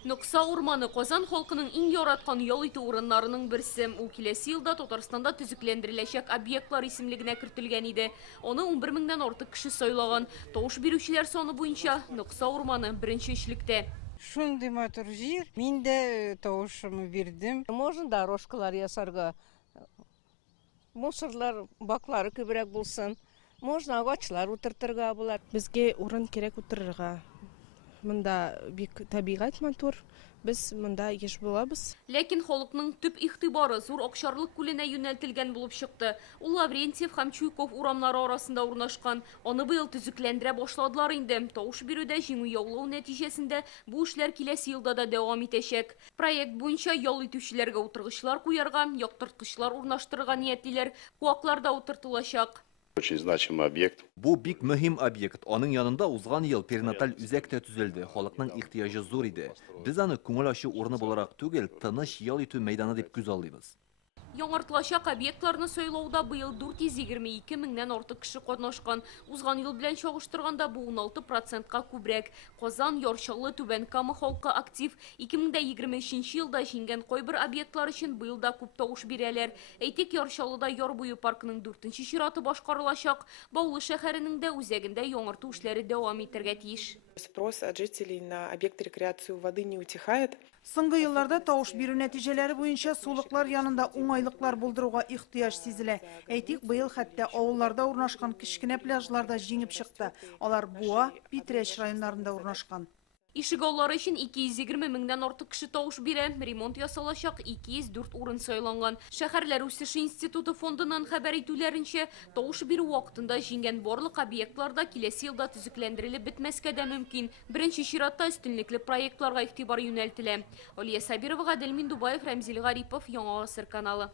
Нукса урманы Казан халкының иң яраткан ял итү урыннарының берсе. Ул киләсе елда Татарстанда төзекләндереләчәк объектлар исемлегенә кертелгән иде. Аны 11 меңнән артык кеше сайлаган. Тавыш бирүчеләр саны буенча Нукса урманы беренче өчлектә. Шундый матур җир. Мин дә тавышымны бирдем. Можно дорожкалар ясарга, мусорлар баклары күбрәк булсын. Можно агачлар утыртырга булар. Безгә урын кирәк утырырга. Монда бик табигать матур. Без монда еш булабыз. Ләкин халыкның төп игътибары зур акчарлык күленә юнәлтелгән булып чыкты. Ул Лаврентьев һәм Чуйков урамнары арасында урнашкан. Аны быел төзекләндерә башладылар инде. Тавыш бирүдә җиңү яулау нәтиҗәсендә бу эшләр киләсе елда да дәвам итәчәк. Проект буенча ял итүчеләргә утыргычлар куярга, яктырткычлар урнаштырырга ниятлиләр. Куакларда утыртылачак. Очень значимый объект. Бу бик мөһим объект. Аның янында узган ел перинаталь үзәк тә төзелде. Халыкның ихтыяҗы зур иде. Без аны күңел ачу урыны буларак түгел, тыныч ял итү мәйданы дип күз аллыйбыз. Яңартылачак объектларны сайлауда быел 422 меңнән артык кеше катнашкан. Узган ел белән чагыштырганда бу 16%-ка күбрәк. Казан, Ярчалы, Түбән Кама халкы актив. 2023 елда җиңгән кайбер объектлар өчен быел да күп тавыш бирәләр. Әйтик, Ярчалыда яр буе паркының 4нче чираты башкарылачак. Баулы шәһәренең дә үзәгендә яңарту эшләре дәвам итәргә тиеш. Спрос от жителей на объект рекреации воды не утихает. Соңгы елларда тавыш бирү нәтиҗәләре буенча сулыклар янында уңайлыклар булдыруга ихтыяҗ сизелә. Әйтик, быел хәтта авылларда урнашкан кичкенә пляжларда җиңеп чыкты. Алар Буа, Питрәч районнарында урнашкан. Ишек аулары өчен 220 меңнән артык кеше тавыш бирә. Ремонт ясалачак 204 урын сайланган. Шәһәрләр үсеше институты фондыннан хәбәр итүләренчә, тавыш бирү вакытында җиңгән барлык объектларда киләсе елда төзекләндерелеп бетмәскә дә мөмкин. Беренче чиратта өстенлекле проектларга игътибар юнәлтелә. Алия Сабирова, Гадел Миндубаев, Рәмзил Гарипов, Яңа Гасыр каналы.